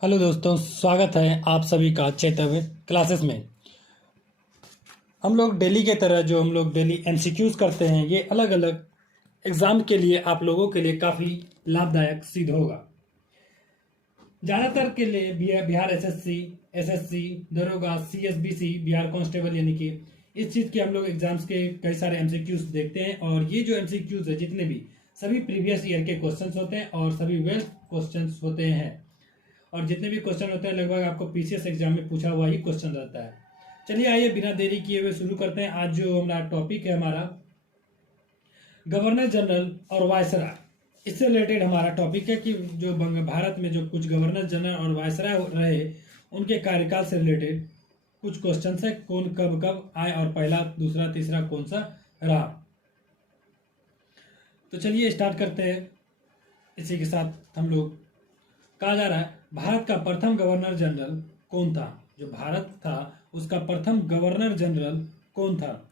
Hello दोस्तों, स्वागत है आप सभी का चैतन्य क्लासेस में। हम लोग डेली के तरह जो हम लोग डेली एमसीक्यूज करते हैं, ये अलग अलग एग्ज़ाम के लिए आप लोगों के लिए काफ़ी लाभदायक सिद्ध होगा। ज़्यादातर के लिए बिहार एसएससी, दरोगा, सीएसबीसी, बिहार कांस्टेबल, यानी कि इस चीज़ के हम लोग एग्जाम्स के कई सारे एमसीक्यूज देखते हैं। और ये जो एमसीक्यूज है, जितने भी सभी प्रीवियस ईयर के क्वेश्चंस होते हैं और सभी वेस्ट क्वेश्चंस होते हैं। और जितने भी क्वेश्चन होते हैं लगभग आपको पीसीएस एग्जाम में पूछा हुआ ही क्वेश्चन रहता है। चलिए आइए बिना देरी किए हुए शुरू करते हैं। आज जो हमारा टॉपिक है, हमारा गवर्नर जनरल और वायसराय, इससे रिलेटेड हमारा टॉपिक है कि जो भारत में जो कुछ गवर्नर जनरल और वायसराय रहे, उनके कार्यकाल से रिलेटेड कुछ क्वेश्चन है, कौन कब कब आए और पहला, दूसरा, तीसरा कौन सा रहा। तो चलिए स्टार्ट करते हैं। इसी के साथ हम लोग, कहा जा रहा है भारत का प्रथम गवर्नर जनरल कौन था। जो भारत था उसका प्रथम गवर्नर जनरल कौन था?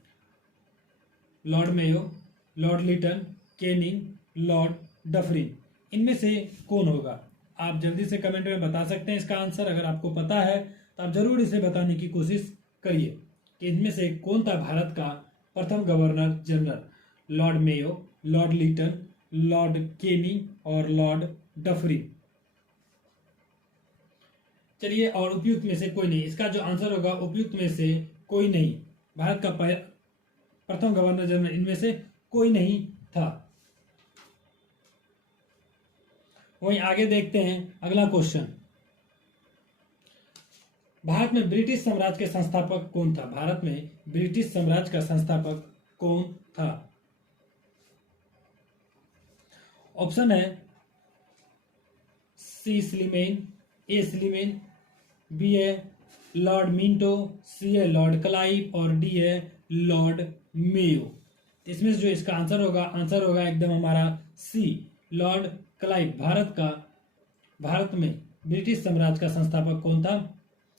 Lord Mayo, Lord Lytton, Canning, Lord Dufferin, इनमें से कौन होगा? आप जल्दी से कमेंट में बता सकते हैं इसका आंसर। अगर आपको पता है तो आप जरूर इसे बताने की कोशिश करिए कि इनमें से कौन था भारत का प्रथम governor general. Lord Mayo, Lord Lytton, Lord Canning और लॉर्ड डफरिन। चलिए, और उपयुक्त में से कोई नहीं, इसका जो आंसर होगा उपयुक्त में से कोई नहीं। भारत का प्रथम गवर्नर जनरल इनमें से कोई नहीं था। वहीं आगे देखते हैं अगला क्वेश्चन। भारत में ब्रिटिश साम्राज्य के संस्थापक कौन था? भारत में ब्रिटिश साम्राज्य का संस्थापक कौन था? ऑप्शन है सी स्लीमेन, ए स्लीमेन, बी है लॉर्ड मिंटो, सी है लॉर्ड क्लाइव और डी है लॉर्ड मेयो। इसमें से जो इसका आंसर होगा एकदम हमारा सी, लॉर्ड क्लाइव। भारत में ब्रिटिश साम्राज्य का संस्थापक कौन था?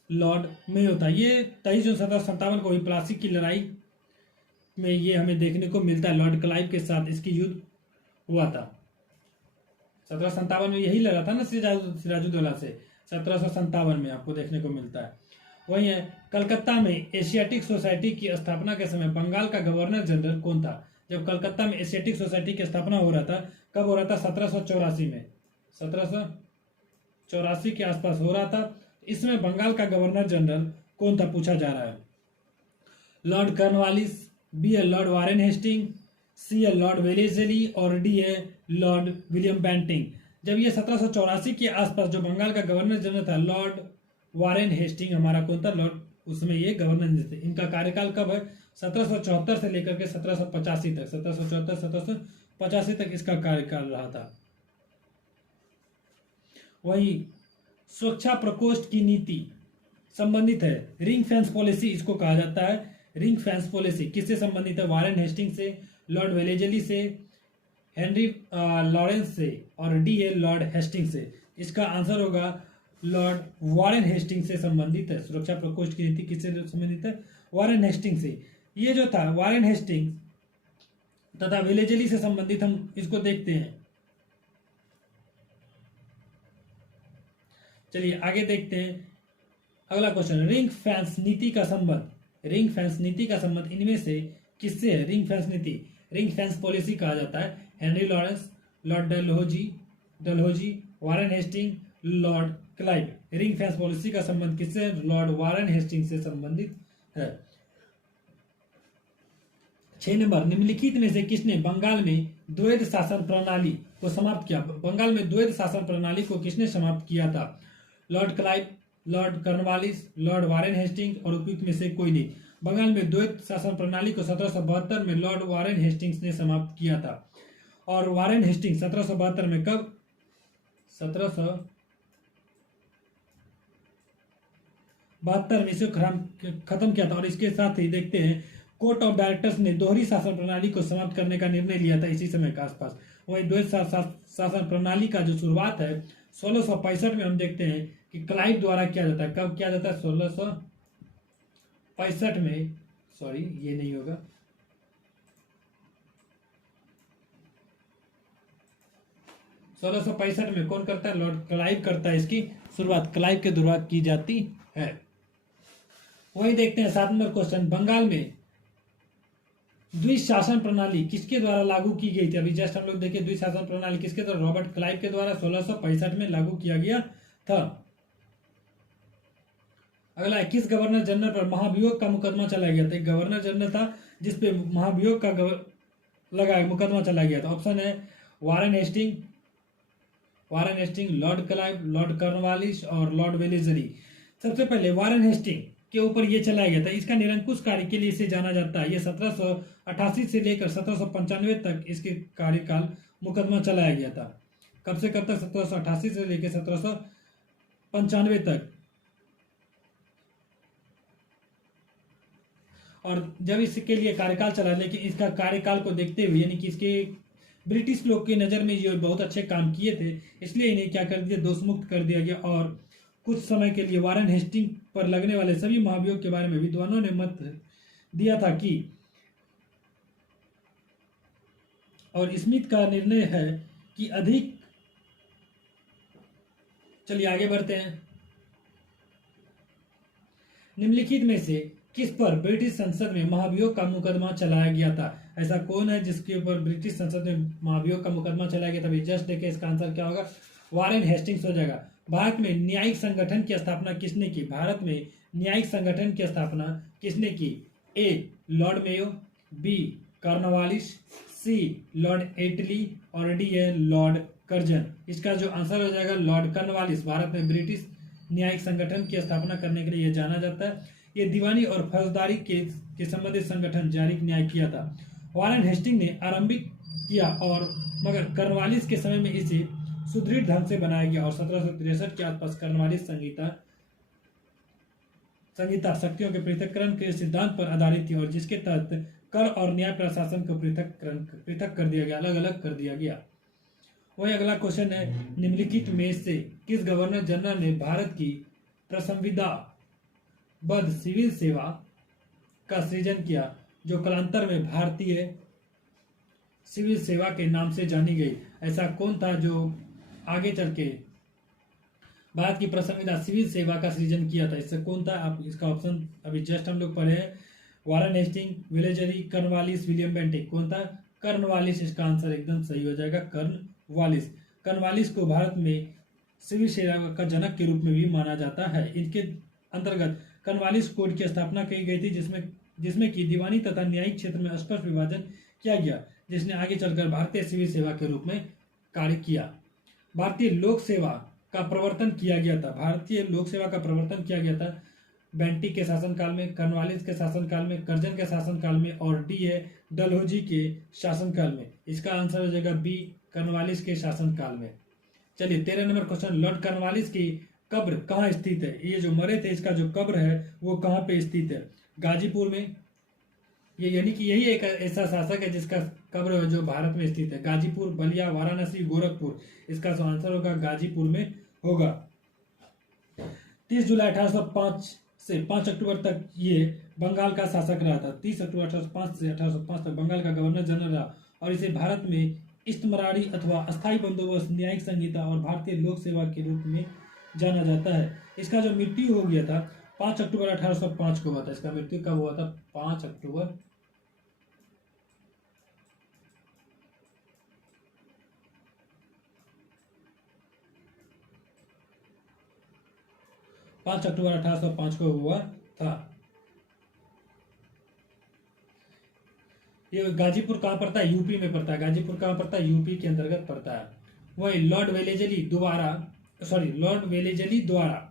लॉर्ड मेयो था। ये 23 जून 1757 को हुई प्लासी की लड़ाई में ये हमें देखने को मिलता है। लॉर्ड क्लाइव के साथ इसकी युद्ध हुआ था। 1757 में यही लड़ा था ना सिराजुद्दौला से। 1757 में आपको देखने को मिलता है। वही है कलकत्ता में एशियाटिक सोसाइटी की स्थापना के समय बंगाल का गवर्नर जनरल कौन था? जब कलकत्ता में एशियाटिक सोसाइटी की स्थापना हो रहा था, कब हो रहा था? 1784 में। 1784 के आसपास हो रहा था। इसमें बंगाल का गवर्नर जनरल कौन था पूछा जा रहा है। लॉर्ड कॉर्नवालिस, बी है लॉर्ड वारेन हेस्टिंग, सी है लॉर्ड वेलेस्ली और डी है लॉर्ड विलियम बेंटिंग। जब ये 1784 के आसपास जो बंगाल का गवर्नर जनरल था, लॉर्ड वारेन हेस्टिंग हमारा कौन था? लॉर्ड, उसमें ये गवर्नर जनरल थे। इनका कार्यकाल कब है? 1774 से लेकर के 1785 तक। 1774 1785 तक इसका कार्यकाल रहा था। वही सुरक्षा प्रकोष्ठ की नीति संबंधित है, रिंग फेंस पॉलिसी इसको कहा जाता है। रिंग फेंस पॉलिसी किससे संबंधित है? वारेन हेस्टिंग से, लॉर्ड वेलेजली से, हेनरी लॉरेंस से और डी है लॉर्ड हेस्टिंग से। इसका आंसर होगा लॉर्ड वारेन हेस्टिंग से संबंधित है। सुरक्षा प्रकोष्ठ की नीति किससे संबंधित है? वारेन हेस्टिंग से। ये जो था वारेन हेस्टिंग तथा वेलेजली से संबंधित, हम इसको देखते हैं। चलिए आगे देखते हैं अगला क्वेश्चन। रिंग फेंस नीति का संबंध इनमें से किससे है? रिंग फेंस नीति, रिंग फेंस पॉलिसी कहा जाता है। Henry Lawrence, Lord Dalhousie, Warren Hastings, Lord Clive. Ring fence policy का संबंध किससे है? लॉर्ड वारेन हेस्टिंग से संबंधित है। 6 नंबर, निम्नलिखित में से किसने बंगाल में द्वैध शासन प्रणाली को समाप्त किया? बंगाल में द्वैध शासन प्रणाली को किसने समाप्त किया था? Lord Clive, Lord Cornwallis, Lord Warren Hastings और उपयुक्त में से कोई नहीं। बंगाल में द्वैध शासन प्रणाली को 1772 में लॉर्ड वारेन हेस्टिंग्स ने समाप्त किया था। और वारेन हेस्टिंग्स 1772 में कब? 1772 में इसे खत्म किया था। और इसके साथ ही देखते हैं कोर्ट ऑफ डायरेक्टर्स ने दोहरी शासन प्रणाली को समाप्त करने का निर्णय लिया था इसी समय के आसपास। वही द्वैध शासन प्रणाली का जो शुरुआत है 1665 में हम देखते हैं कि क्लाइव द्वारा किया जाता है। कब किया जाता है? 1665 में। सॉरी, ये नहीं होगा, 1665 में कौन करता है? लॉर्ड क्लाइव करता है। इसकी शुरुआत क्लाइव के द्वारा की जाती है। वही देखते हैं 7 नंबर क्वेश्चन, बंगाल में द्विशासन प्रणाली किसके द्वारा लागू की गई थी? अभी जस्ट हम लोग देखे द्विशासन प्रणाली किसके द्वारा? रॉबर्ट क्लाइव के द्वारा 1665 में लागू किया गया था। अगला, किस गवर्नर जनरल पर महाभियोग का मुकदमा चलाया गया था? एक गवर्नर जनरल था जिसपे महाभियोग का मुकदमा चलाया गया था। ऑप्शन है Warren Hastings, Lord Clive, Lord Cornwallis और लॉर्ड वेलेस्ली। सबसे पहले वारेन हेस्टिंग के ऊपर यह चलाया गया था। इसका निरंकुश कार्य के लिए इसे जाना जाता है। यह 1788 से लेकर 1795 तक इसके कार्यकाल मुकदमा चलाया गया था। कब से कब तक? 1788 से लेकर 1795 तक। और जब इसके लिए कार्यकाल चला, लेकिन इसका कार्यकाल को देखते हुए, यानी कि इसके ब्रिटिश लोग की नज़र में ये बहुत अच्छे काम किए थे, इसलिए इन्हें क्या कर दिया? दोषमुक्त कर दिया गया। और कुछ समय के लिए वारेन हेस्टिंग पर लगने वाले सभी महाभियोग के बारे में विद्वानों ने मत दिया था कि, और स्मिथ का निर्णय है कि अधिक। चलिए आगे बढ़ते हैं। निम्नलिखित में से किस पर ब्रिटिश संसद में महाभियोग का मुकदमा चलाया गया था? ऐसा कौन है जिसके ऊपर ब्रिटिश संसद में महाभियोग का मुकदमा चलाया गया था? जस्ट देखिए इसका आंसर क्या होगा, वारेन हेस्टिंग्स हो जाएगा। भारत में न्यायिक संगठन की स्थापना किसने की? भारत में न्यायिक संगठन की स्थापना किसने की? ए लॉर्ड मेयो, बी कॉर्नवालिस, सी लॉर्ड एटली और डी है लॉर्ड कर्जन। इसका जो आंसर हो जाएगा लॉर्ड कॉर्नवालिस। भारत में ब्रिटिश न्यायिक संगठन की स्थापना करने के लिए यह जाना जाता है। ये दीवानी और फौजदारी के संबंधित संगठन जारी न्याय किया था। वारेन हेस्टिंग ने आरंभिक किया और मगर कॉर्नवालिस के समय में इसे सुदृढ़ ढंग से बनाया गया और 1763 के आसपास कॉर्नवालिस संहिता शक्तियों के पृथक्करण के सिद्धांत पर आधारित थी, और जिसके तहत कर और न्याय प्रशासन को पृथक कर दिया गया, अलग अलग कर दिया गया। वही अगला क्वेश्चन है, निम्नलिखित में से किस गवर्नर जनरल ने भारत की प्रसंविधाबद्ध सिविल सेवा का सृजन किया, जो कालांतर में भारतीय सिविल सेवा के नाम से जानी गई? ऐसा कौन था जो आगे चल के भारत की प्रसंविधा सिविल सेवा का सृजन किया था? इससे कौन था? आप इसका ऑप्शन अभी जस्ट हम लोग पढ़े हैं, Warren Hastings, Wellesley, Cornwallis, William Bentinck. कौन था? कॉर्नवालिस। इसका आंसर एकदम सही हो जाएगा, कॉर्नवालिस। कॉर्नवालिस को भारत में सिविल सेवा का जनक के रूप में भी माना जाता है। इनके अंतर्गत कॉर्नवालिस कोड की स्थापना की गई थी, जिसमें कि दीवानी तथा न्यायिक क्षेत्र में स्पष्ट विभाजन किया गया, जिसने आगे चलकर भारतीय सिविल सेवा के रूप में कार्य किया। भारतीय लोक सेवा का प्रवर्तन किया गया था। भारतीय लोक सेवा का प्रवर्तन किया गया था बेंटिक के शासनकाल में, कॉर्नवालिस के शासनकाल में, कर्जन के शासनकाल में और डी है डलहौजी के शासनकाल में। इसका आंसर हो जाएगा बी, कॉर्नवालिस के शासनकाल में। चलिए 13 नंबर क्वेश्चन, लॉर्ड कॉर्नवालिस की कब्र कहाँ स्थित है? ये जो मरे थे इसका जो कब्र है वो कहाँ पे स्थित है? गाजीपुर में। ये यानी कि यही एक ऐसा शासक है जिसका कब्र जो भारत में स्थित है। गाजीपुर, बलिया, वाराणसी, गोरखपुर। इसका जो आंसर होगा गाजीपुर में होगा। 30 जुलाई 1805 से 5 अक्टूबर तक ये बंगाल का शासक रहा था। 30 अक्टूबर 1805 से 1805 तक बंगाल का गवर्नर जनरल रहा, और इसे भारत में इस्तमरारी अथवा अस्थायी बंदोबस्त, न्यायिक संहिता और भारतीय लोक सेवा के रूप में जाना जाता है। इसका जो मृत्यु हो गया था 5 अक्टूबर 1805 को हुआ था। इसका मृत्यु कब हुआ था? 5 अक्टूबर 1805 को हुआ था। ये गाजीपुर कहाँ पड़ता है? यूपी में पड़ता है। गाजीपुर कहाँ पड़ता है? यूपी के अंतर्गत पड़ता है। वही लॉर्ड वेलेस्ली द्वारा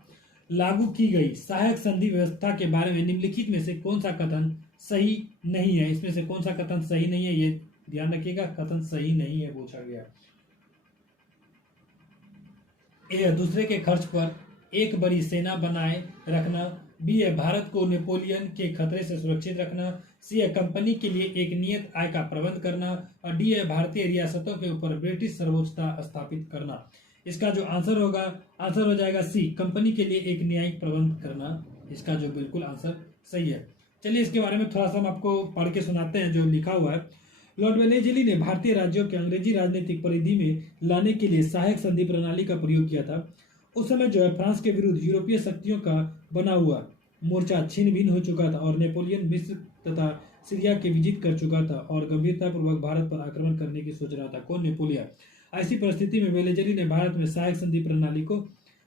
लागू की गई सहायक संधि व्यवस्था के बारे में निम्नलिखित में से कौन सा कथन सही नहीं है? इसमें से कौन सा कथन सही नहीं है, ये ध्यान रखिएगा, कथन सही नहीं है पूछा गया। ए, दूसरे के खर्च पर एक बड़ी सेना बनाए रखना। बी है, भारत को नेपोलियन के खतरे से सुरक्षित रखना। सी है, कंपनी के लिए एक नियत आय का प्रबंध करना। और डी है, भारतीय रियासतों के ऊपर ब्रिटिश सर्वोच्चता स्थापित करना। इसका जो आंसर होगा, आंसर हो जाएगा सी, कंपनी के लिए एक न्यायिक प्रबंध करना। इसका जो बिल्कुल आंसर सही है। चलिए इसके बारे में थोड़ा सा हम आपको पढ़ के सुनाते हैं जो लिखा हुआ है। लॉर्ड वेलेजली ने भारतीय राज्यों के अंग्रेजी राजनीतिक परिधि में लाने के लिए सहायक संधि प्रणाली का प्रयोग किया था। उस समय जो है फ्रांस के विरुद्ध यूरोपीय शक्तियों का बना हुआ मोर्चा छिन्न भिन्न हो चुका था और नेपोलियन मिस्र तथा सीरिया के विजित कर चुका था और गंभीरतापूर्वक भारत पर आक्रमण करने की सोच रहा था। कौन? नेपोलियन। ऐसी परिस्थिति में वेलेजली ने भारत में सहायक संधि प्रणाली को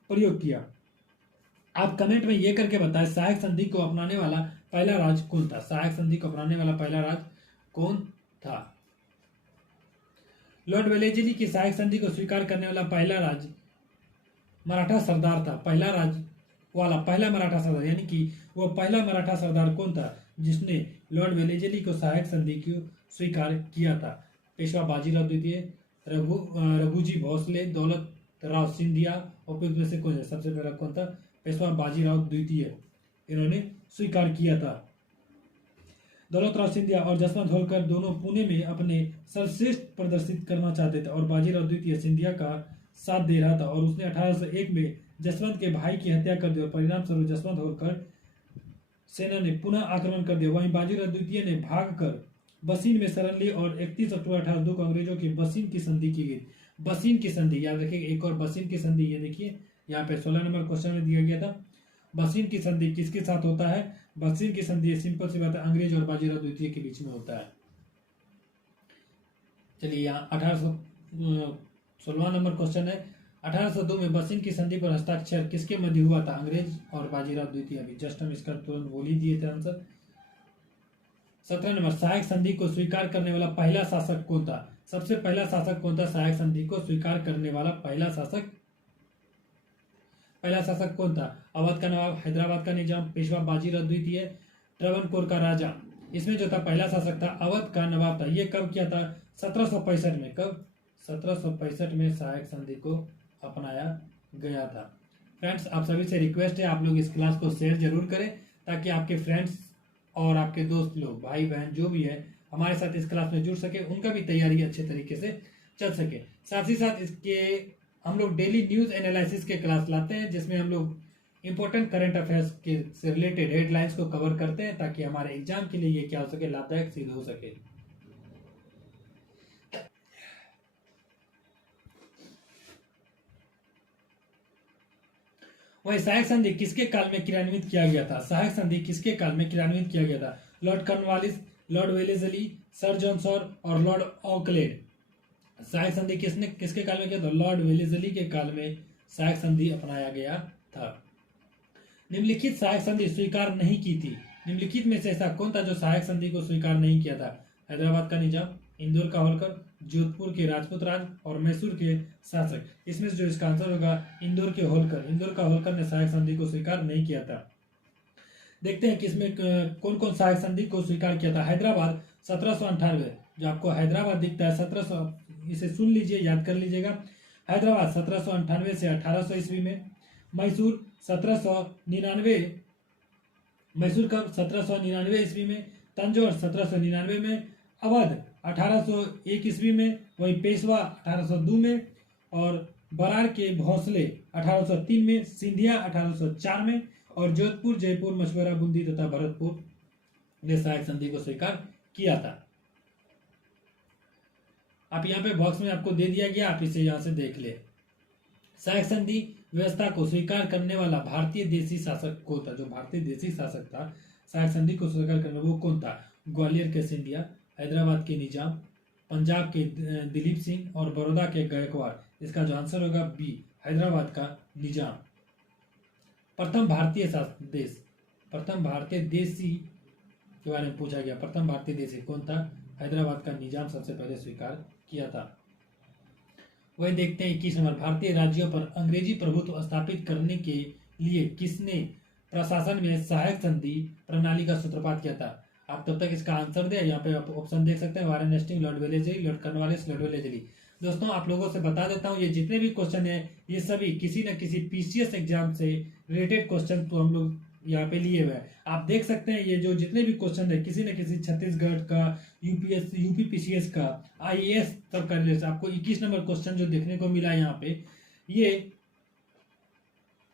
प्रयोग किया। आप कमेंट में ये करके बताएं सहायक संधि को अपनाने वाला पहला राज्य कौन था? सहायक संधि को अपनाने वाला पहला राज्य कौन था? लॉर्ड वेलेजली की सहायक संधि को स्वीकार करने वाला पहला राज्य मराठा सरदार था। पहला मराठा सरदार, यानी कि वो पहला मराठा सरदार कौन था जिसने लॉर्ड वेलेजली को सहायक संधि को स्वीकार किया था? पेशवा बाजीराव द्वितीय, रघुजी भोसले, दौलत राव सिंधिया। उपयुक्त में से कौन है? सबसे पहला कौन था? पेशवा बाजीराव द्वितीय, इन्होंने स्वीकार किया था। दौलत राव सिंधिया और जसवंत होलकर दोनों पुणे में अपने सर्वश्रेष्ठ प्रदर्शित करना चाहते थे और बाजीराव द्वितीय सिंधिया का साथ दे रहा था और उसने 1801 में जसवंत के भाई की हत्या कर दी और परिणाम स्वरूप जसवंत होलकर सेना ने पुनः आक्रमण कर दिया। वहीं बाजीराव द्वितीय ने भागकर बसीन में शरण ली और 31 अक्टूबर 1802 को अंग्रेजों की बसीन की संधि की गई। बसीन की संधि याद रखिए, एक और बसीन की संधि, ये देखिए यहाँ पे 16 नंबर क्वेश्चन में दिया गया था। बसीन की संधि किसके साथ होता है? बसीन की संधि सिंपल सी बात है, अंग्रेज और बाजीराव द्वितीय के बीच में होता है। चलिए यहाँ 16वां नंबर क्वेश्चन है, 1802 में बसीन की संधि पर हस्ताक्षर किसके मध्य हुआ था? अंग्रेज और बाजीराव द्वितीय। अभी जस्ट हम इसका तुरंत बोल ही दिए थे आंसर। 17 नंबर, सहायक संधि को स्वीकार करने वाला पहला शासक कौन था? सबसे पहला शासक कौन था? सहायक संधि को स्वीकार करने वाला पहला शासक कौन था? अवध का नवाब, हैदराबाद का निजाम, पेशवा बाजीराव द्वितीय, ट्रवनकोर का राजा। इसमें जो था पहला शासक था अवध का नवाब था। ये कब किया था? 1765 में। कब? 1765 में सहायक संधि को अपनाया गया था। फ्रेंड्स, आप सभी से रिक्वेस्ट है आप लोग इस क्लास को शेयर जरूर करें ताकि आपके फ्रेंड्स और आपके दोस्त लोग, भाई बहन जो भी है, हमारे साथ इस क्लास में जुड़ सके, उनका भी तैयारी अच्छे तरीके से चल सके। साथ ही साथ इसके हम लोग डेली न्यूज एनालिसिस के क्लास लाते हैं जिसमें हम लोग इंपॉर्टेंट करंट अफेयर्स के से रिलेटेड हेडलाइंस को कवर करते हैं ताकि हमारे एग्जाम के लिए ये क्या हो सके, लाभदायक सिद्ध हो सके। वही सहायक संधि किसके काल में क्रियान्वित किया गया था? सहायक संधि किसके काल में क्रियान्वित किया गया था? Lord Cornwallis, Lord Wellesley, Sir John Shore और लॉर्ड ऑकलैंड। सहायक संधि किसके काल में किया था? लॉर्ड वेलेजली के काल में सहायक संधि अपनाया गया था। निम्नलिखित सहायक संधि स्वीकार नहीं की थी। निम्नलिखित में से ऐसा कौन था जो सहायक संधि को स्वीकार नहीं किया था? हैदराबाद का निजाम, इंदौर का होलकर, जोधपुर के राजपूत राज और मैसूर के शासक। इसमें से जो इसका आंसर होगा इंदौर के होलकर। इंदौर का होलकर ने सहायक संधि को स्वीकार नहीं किया था। देखते हैं कि इसमें कौन कौन सहायक संधि को स्वीकार किया था। हैदराबाद 1798, जो आपको हैदराबाद दिखता है 1700, इसे सुन लीजिए, याद कर लीजिएगा। हैदराबाद 1798 से 1800 ईस्वी में। मैसूर 1799, मैसूर कब? 1799 ईस्वी में। तंजौर 1799 में। अवध 1801 ईस्वी में। वहीं पेशवा 1802 में और बरार के भोसले 1803 में। सिंधिया 1804 में और जोधपुर, जयपुर, मछुआरा, बूंदी तथा भरतपुर ने सहायक संधि को स्वीकार किया था। आप यहाँ पे बॉक्स में आपको दे दिया गया, आप इसे यहाँ से देख ले। सहायक संधि व्यवस्था को स्वीकार करने वाला भारतीय देशी शासक कौन था? जो भारतीय देशी शासक था सहायक संधि को स्वीकार करने वो कौन था? ग्वालियर के सिंधिया, हैदराबाद के निजाम, पंजाब के दिलीप सिंह और बड़ौदा के गायकवाड़। इसका जो आंसर होगा बी, हैदराबाद का निजाम। प्रथम भारतीय देश, प्रथम भारतीय देशी के बारे में पूछा गया। प्रथम भारतीय देशी कौन था? हैदराबाद का निजाम सबसे पहले स्वीकार किया था। वही देखते हैं 21 नंबर, भारतीय राज्यों पर अंग्रेजी प्रभुत्व स्थापित करने के लिए किसने प्रशासन में सहायक संधि प्रणाली का सूत्रपात किया था? आप तब तक इसका आंसर दें। यहाँ पे आप ऑप्शन देख सकते हैं, Warren Hastings, Lord Wellesley, Lord Cornwallis, Lord Wellesley. दोस्तों, आप लोगों से बता देता हूँ, ये जितने भी क्वेश्चन है ये सभी किसी न किसी पीसीएस एग्जाम से रिलेटेड क्वेश्चन तो हम लोग यहाँ पे लिए हुए हैं। आप देख सकते हैं ये जो जितने भी क्वेश्चन है किसी न किसी छत्तीसगढ़ का, यूपी पीसीएस का, आईएएस तक का रिलेटेड आपको 21 नंबर क्वेश्चन जो देखने को मिला यहाँ पे, ये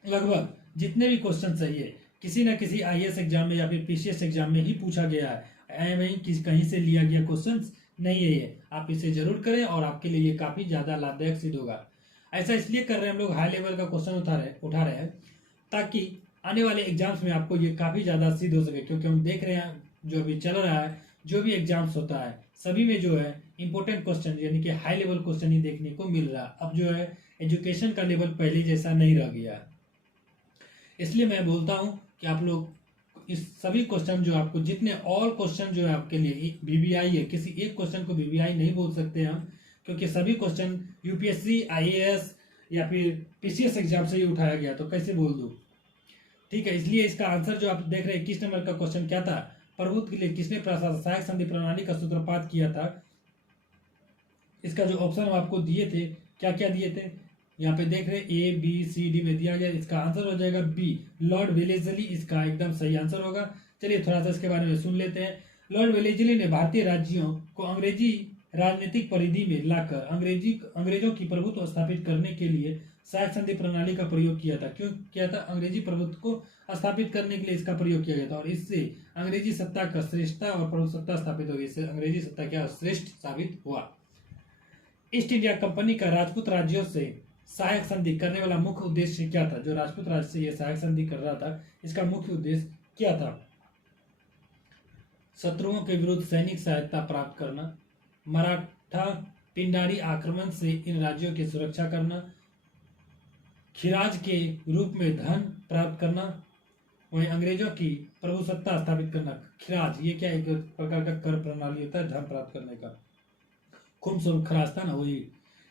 लगभग जितने भी क्वेश्चन है ये किसी न किसी आईएएस एग्जाम में या फिर पीसीएस एग्जाम में ही पूछा गया है। वहीं कहीं से लिया गया क्वेश्चन नहीं है ये, आप इसे जरूर करें और आपके लिए ये काफ़ी ज़्यादा लाभदायक सिद्ध होगा। ऐसा इसलिए कर रहे हैं हम लोग, हाई लेवल का क्वेश्चन उठा रहे हैं ताकि आने वाले एग्जाम्स में आपको ये काफ़ी ज़्यादा सिद्ध हो सके, क्योंकि हम देख रहे हैं जो अभी चल रहा है, जो भी एग्जाम्स होता है सभी में जो है इंपॉर्टेंट क्वेश्चन यानी कि हाई लेवल क्वेश्चन ही देखने को मिल रहा है। अब जो है एजुकेशन का लेवल पहले जैसा नहीं रह गया, इसलिए मैं बोलता हूँ कि आप लोग इस सभी क्वेश्चन जो आपको जितने ऑल क्वेश्चन जो है आपके लिए बीबीआई है, किसी एक क्वेश्चन को बीबीआई नहीं बोल सकते हम, क्योंकि सभी क्वेश्चन यूपीएससी आईएएस या फिर पीसीएस एग्जाम से ही उठाया गया, तो कैसे बोल दूं। ठीक है, इसलिए इसका आंसर जो आप देख रहे हैं 21 नंबर का क्वेश्चन क्या था, प्रभुत्व के लिए किसने सहायक संधि प्रणाली का सूत्रपात किया था। इसका जो ऑप्शन आपको दिए थे, क्या क्या दिए थे यहाँ पे देख रहे हैं, ए बी सी डी में दिया गया, इसका आंसर हो जाएगा बी, लॉर्ड वेलेजली इसका एकदम सही आंसर होगा। चलिए थोड़ा सा इसके बारे में सुन लेते हैं। लॉर्ड वेलेजली ने भारतीय राज्यों को अंग्रेजी राजनीतिक परिधि में लाकर अंग्रेजों की प्रभुत्व स्थापित करने के लिए सहायक संधि प्रणाली का प्रयोग किया था। क्यों किया था? अंग्रेजी प्रभुत्व को स्थापित करने के लिए इसका प्रयोग किया गया था, और इससे अंग्रेजी सत्ता का श्रेष्ठता और प्रभुसत्ता स्थापित हो गई। इससे अंग्रेजी सत्ता क्या श्रेष्ठ साबित हुआ। ईस्ट इंडिया कंपनी का राजपूत राज्यों से सहायक संधि करने वाला मुख्य उद्देश्य क्या था? जो राजपूत राज्य से यह सहायक संधि कर रहा था, इसका मुख्य उद्देश्य क्या था? शत्रुओं के विरुद्ध सैनिक सहायता प्राप्त करना, मराठा पिंडारी आक्रमण से इन राज्यों की सुरक्षा करना, खिराज के रूप में धन प्राप्त करना, वहीं अंग्रेजों की प्रभुसत्ता स्थापित करना। खिराज ये क्या, एक प्रकार का कर प्रणाली होता है धन प्राप्त करने का, खून स्वरूप खराज था ना, वही।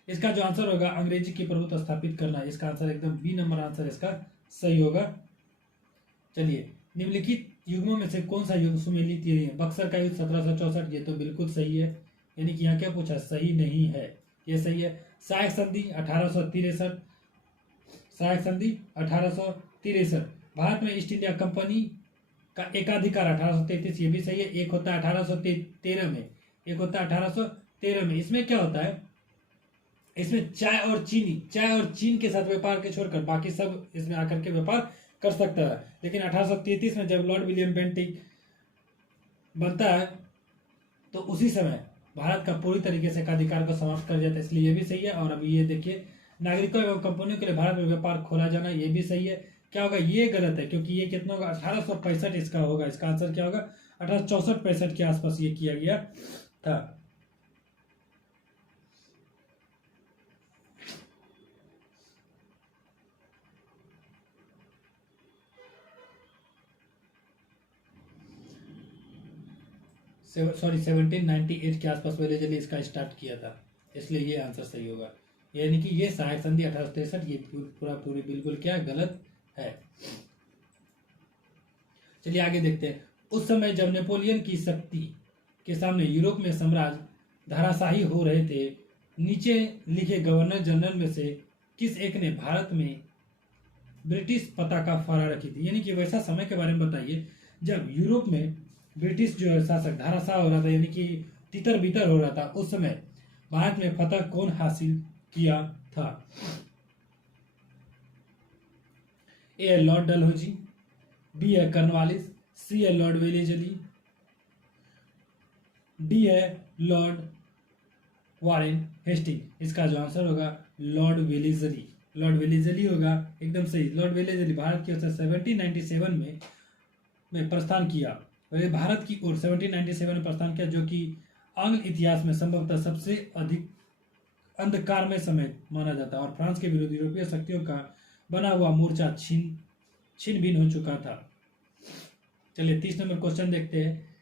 इसका जो आंसर होगा अंग्रेजी की प्रभुत्व स्थापित करना, इसका आंसर एकदम बी नंबर आंसर इसका सही होगा। चलिए, निम्नलिखित युग्मों में से कौन सा युग्म सुमेलित तीर है? बक्सर का युद्ध 1764, ये तो बिल्कुल सही है, यानी कि यहाँ क्या पूछा, सही नहीं है, ये सही है। सहायक संधि 1863, सहायक संधि 1863। भारत में ईस्ट इंडिया कंपनी का एकाधिकार 1833, ये भी सही है। एक होता है 1813 में, एक होता है 1813 में। इसमें क्या होता है, इसमें चाय और चीन के साथ व्यापार के छोड़कर बाकी सब इसमें आकर के व्यापार कर सकता है। लेकिन 1833 में जब लॉर्ड विलियम बेंटिक बनता है तो उसी समय भारत का पूरी तरीके से एकाधिकार को समाप्त कर दिया था, इसलिए ये भी सही है। और अभी ये देखिए, नागरिकों एवं कंपनियों के लिए भारत में व्यापार खोला जाना, ये भी सही है। क्या होगा, ये गलत है, क्योंकि ये कितना होगा, 1865 इसका होगा। इसका आंसर क्या होगा, 1864-65 के आसपास ये किया गया था। 1798 के आसपास वेलेजली इसका स्टार्ट किया था, इसलिए ये आंसर सही होगा। यानी कि ये सहायक संधि 1863, ये पूरी बिल्कुल क्या गलत है। चलिए आगे देखते हैं। उस समय जब नेपोलियन की शक्ति के सामने यूरोप में साम्राज्य धराशायी हो रहे थे, नीचे लिखे गवर्नर जनरल में से किस एक ने भारत में ब्रिटिश पताका फहरा रखी थी? यानी कि वैसा समय के बारे में बताइए जब यूरोप में ब्रिटिश जो है शासक धराशायी हो रहा था, यानी कि तितर बितर हो रहा था। उस समय भारत में फतह कौन हासिल किया था? ए है लॉर्ड डलहौजी, बी है कर्नवालिस, सी है लॉर्ड वेलेजली, डी है लॉर्ड वारेन हेस्टिंग। इसका जो आंसर होगा लॉर्ड वेलेजली, लॉर्ड वेलेजली होगा एकदम सही। लॉर्ड वेलेजली भारत की ओर से 1797 में प्रस्थान किया, और भारत की ओर 1797 में प्रस्थान किया, जो कि आंग्ल इतिहास में संभवतः सबसे अधिक अंधकार में समय माना जाता है, और फ्रांस के विरुद्ध यूरोपीय शक्तियों का बना हुआ मोर्चा छिन भिन हो चुका था। चलिए 30 नंबर क्वेश्चन देखते हैं,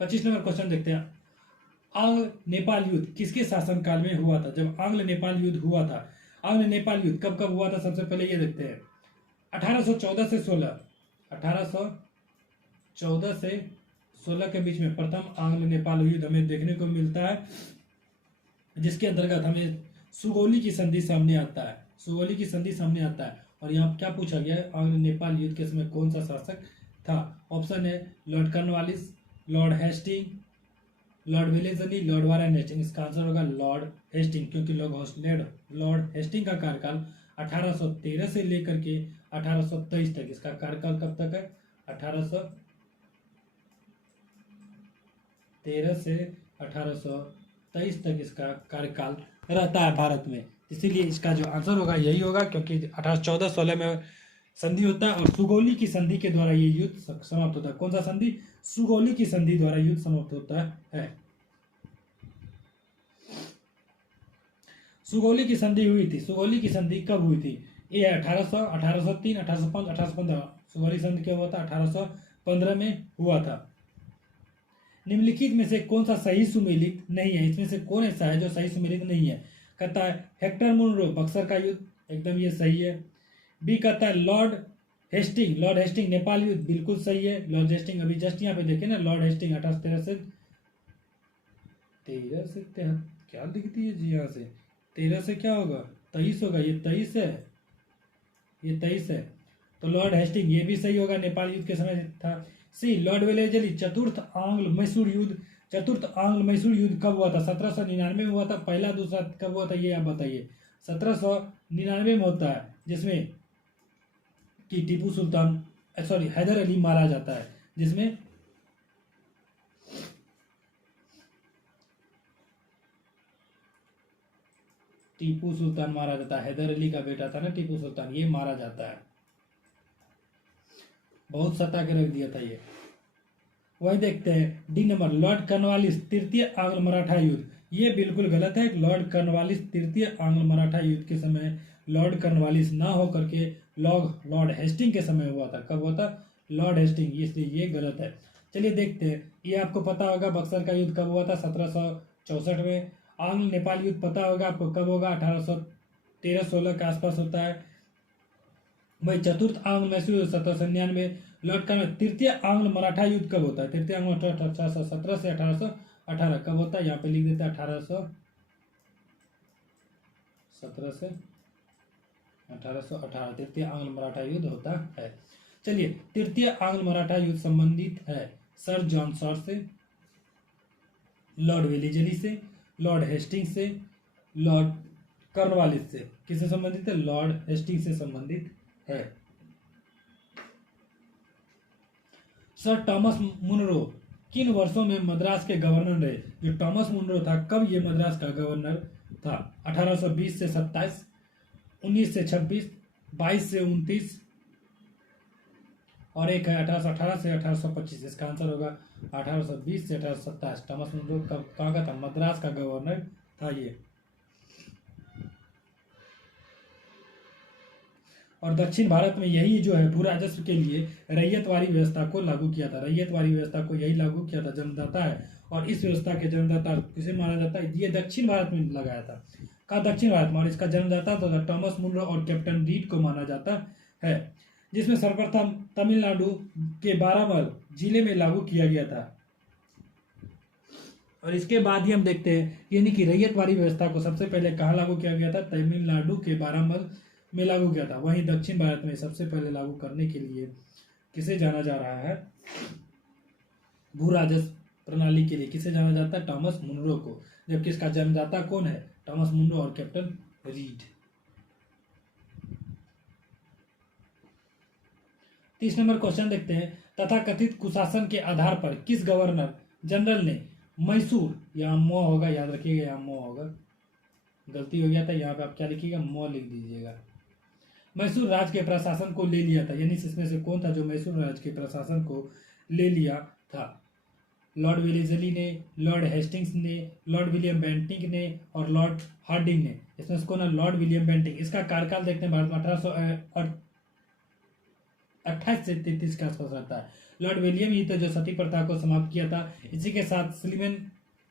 25 नंबर क्वेश्चन देखते हैं। आंग्ल नेपाल युद्ध किसके शासनकाल में हुआ था? जब आंग्ल नेपाल युद्ध हुआ था, आंग्ल नेपाल युद्ध कब कब हुआ था? सबसे पहले ये देखते हैं, 1814 से 16, 1814 से 16 के बीच में प्रथम आंग्ल नेपाल युद्ध हमें देखने को मिलता है, जिसके अंतर्गत हमें सुगौली की संधि सामने आता है, सुगौली की संधि सामने आता है। और यहाँ क्या पूछा गया है, आंग्ल नेपाल युद्ध के समय कौन सा शासक था? ऑप्शन है Lord Cornwallis, Lord Hastings, Lord Wellesley, Lord Warren Hastings. इसका आंसर होगा लॉर्ड हेस्टिंग, क्योंकि लॉर्ड हेस्टिंग का कार्यकाल 1813 से लेकर के 1823 तक, इसका कार्यकाल कब तक है? 1813 से 1823 23 तक इसका कार्यकाल रहता है भारत में। इसीलिए इसका जो आंसर होगा यही होगा, क्योंकि 1814-16 में संधि होता है और सुगौली की संधि के द्वारा ये युद्ध समाप्त होता है। कौन सा संधि? सुगौली की संधि द्वारा युद्ध समाप्त होता है। सुगौली की संधि हुई थी। सुगौली की संधि कब हुई थी? ये 1800, 1803, 1805, 1815। सुगौली संधि क्या हुआ था? 1815 में हुआ था। निम्नलिखित में से कौन सा सही सुमेलित नहीं है? इसमें से कौन ऐसा है जो सही सुमेलित नहीं है? कहता है हेक्टर मुनरो, बक्सर का युद्ध, एकदम ये सही है। बी कहता है Lord Hastings, Lord Hastings Nepal युद्ध, बिल्कुल सही है। लॉर्ड हेस्टिंग अभी जस्ट यहाँ पे देखे ना, लॉर्ड हेस्टिंग 1813 से 13 से क्या दिखती है जी? यहाँ से 13 से क्या होगा? 23 होगा। ये 23 है, ये 23 है। तो लॉर्ड हेस्टिंग ये भी सही होगा, नेपाल युद्ध के समय था। सी लॉर्ड वेलेजली, चतुर्थ आंग्ल मैसूर युद्ध। चतुर्थ आंग्ल मैसूर युद्ध कब हुआ था? 1799 में हुआ था। पहला दूसरा कब हुआ था ये आप बताइए? 1799 में होता है, जिसमें कि टीपू सुल्तान हैदर अली मारा जाता है, जिसमें टीपू सुल्तान मारा जाता है। हैदर अली का बेटा था ना टीपू सुल्तान, ये मारा जाता है। बहुत सता के रख दिया था ये। वही देखते हैं डी नंबर, लॉर्ड कॉर्नवालिस तृतीय आंग्ल मराठा युद्ध। ये बिल्कुल गलत है। लॉर्ड कॉर्नवालिस तृतीय आंग्ल मराठा युद्ध के समय लॉर्ड कॉर्नवालिस ना होकर के लॉर्ड हेस्टिंग के समय हुआ था। कब हुआ था? लॉर्ड हेस्टिंग, इसलिए ये गलत है। चलिए देखते हैं, ये आपको पता होगा बक्सर का युद्ध कब हुआ था? 1764 में। आंग्ल नेपाल युद्ध पता होगा आपको कब होगा? 1813-16 के आसपास होता है। भाई चतुर्थ आंग्ल मैसूर युद्ध 1799। लॉर्ड कॉर्नवालिस तृतीय आंग्ल मराठा युद्ध कब होता है? तृतीय आंग्ल 1817 से 1818 कब होता है? यहाँ पे लिख देते हैं 1817 से 1818 तृतीय आंग्ल मराठा युद्ध होता है। चलिए, तृतीय आंग्ल मराठा युद्ध संबंधित है सर जॉन सॉर से, लॉर्ड वेलेजली से, लॉर्ड हेस्टिंग से, लॉर्ड कॉर्नवालिस से। किससे संबंधित है? लॉर्ड हेस्टिंग से संबंधित है। सर टॉमस मुनरो किन वर्षों में मद्रास के गवर्नर रहे? जो टॉमस मुनरो था, कब ये मद्रास का गवर्नर था? 1820 से 27, 19 से 26, 22 से 29 और एक है 1818 से 1825। इसका आंसर होगा 1820 से 1827। टॉमस मुनरो कब कहाँ का था? मद्रास का गवर्नर था ये। और दक्षिण भारत में यही जो है भू राजस्व के लिए रैयतवारी व्यवस्था को लागू किया था। रैयतवारी व्यवस्था को यही लागू किया था, जन्मदाता है। और इस व्यवस्था के जन्मदाता किसे माना जाता है? ये दक्षिण भारत में लगाया था। कहा? दक्षिण भारत में। और इसका जन्मदाता तो टॉमस मुनरो और कैप्टन रीड को माना जाता है, जिसमें सर्वप्रथम तमिलनाडु के बारामल जिले में लागू किया गया था। और इसके बाद ही हम देखते हैं, यानी कि रैयतवारी व्यवस्था को सबसे पहले कहाँ लागू किया गया था? तमिलनाडु के बारामल में लागू किया था। वहीं दक्षिण भारत में सबसे पहले लागू करने के लिए किसे जाना जा रहा है? भू राजस्व प्रणाली के लिए किसे जाना जाता है? टॉमस मुनरो को। जबकि इसका जन्मदाता कौन है? टॉमस मुनरो और कैप्टन रीड। 30 नंबर क्वेश्चन देखते हैं। तथाकथित कुशासन के आधार पर किस गवर्नर जनरल ने मैसूर, यहाँ मो होगा, याद रखिएगा, यहाँ मो होगा, गलती हो गया था, यहाँ पे आप क्या लिखिएगा? मो लिख दीजिएगा। मैसूर राज्य के प्रशासन को ले लिया था, यानी इसमें से कौन था जो मैसूर राज्य के प्रशासन को ले लिया था? लॉर्ड वेलेजली ने, लॉर्ड हेस्टिंग्स ने, लॉर्ड विलियम बेंटिंक ने और लॉर्ड हार्डिंग ने। इसमें से कौन है? Lord William Bentinck. इसका कार्यकाल देखते हैं भारत में 1828 से 33 के आसपास रहता है। लॉर्ड विलियम ही तो जो सती प्रथा को समाप्त किया था, इसी के साथ स्लीमन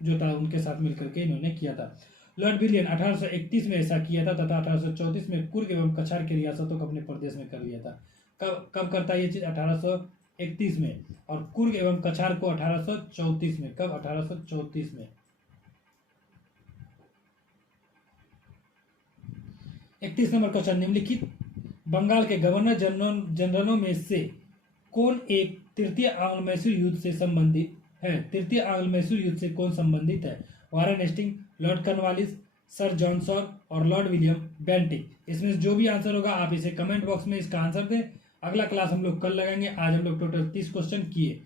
जो था उनके साथ मिलकर के इन्होंने किया था। लॉर्ड विलियम 1831 में ऐसा किया था तथा 1834 में कुर्ग एवं कछार की रियासतों को अपने प्रदेश में कर लिया था। कब करता है ये चीज? 1831 में। और कुर्ग एवं कछार को 1834 में। कब? 1834 में। 31 नंबर क्वेश्चन, निम्नलिखित बंगाल के गवर्नर जनरलों में से कौन एक तृतीय आंग्ल मैसूर युद्ध से संबंधित है? तृतीय आंग्ल मैसूर युद्ध से कौन संबंधित है? Warren Hastings, Lord Cornwallis, Sir John Shore और लॉर्ड विलियम बेंटिक। इसमें जो भी आंसर होगा आप इसे कमेंट बॉक्स में इसका आंसर दें। अगला क्लास हम लोग कल लगाएंगे। आज हम लोग टोटल 30 क्वेश्चन किए।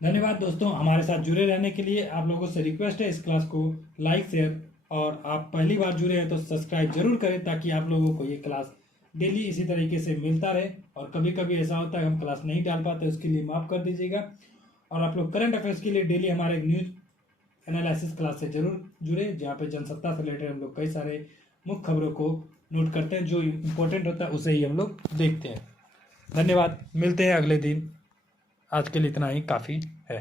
धन्यवाद दोस्तों, हमारे साथ जुड़े रहने के लिए। आप लोगों से रिक्वेस्ट है इस क्लास को लाइक शेयर, और आप पहली बार जुड़े हैं तो सब्सक्राइब जरूर करें, ताकि आप लोगों को ये क्लास डेली इसी तरीके से मिलता रहे। और कभी कभी ऐसा होता है हम क्लास नहीं डाल पाते, उसके लिए माफ़ कर दीजिएगा। और आप लोग करंट अफेयर्स के लिए डेली हमारे एक न्यूज़ एनालिसिस क्लास से जरूर जुड़े, जहाँ पे जनसत्ता से रिलेटेड हम लोग कई सारे मुख्य खबरों को नोट करते हैं, जो इम्पोर्टेंट होता है उसे ही हम लोग देखते हैं। धन्यवाद, मिलते हैं अगले दिन। आज के लिए इतना ही काफ़ी है।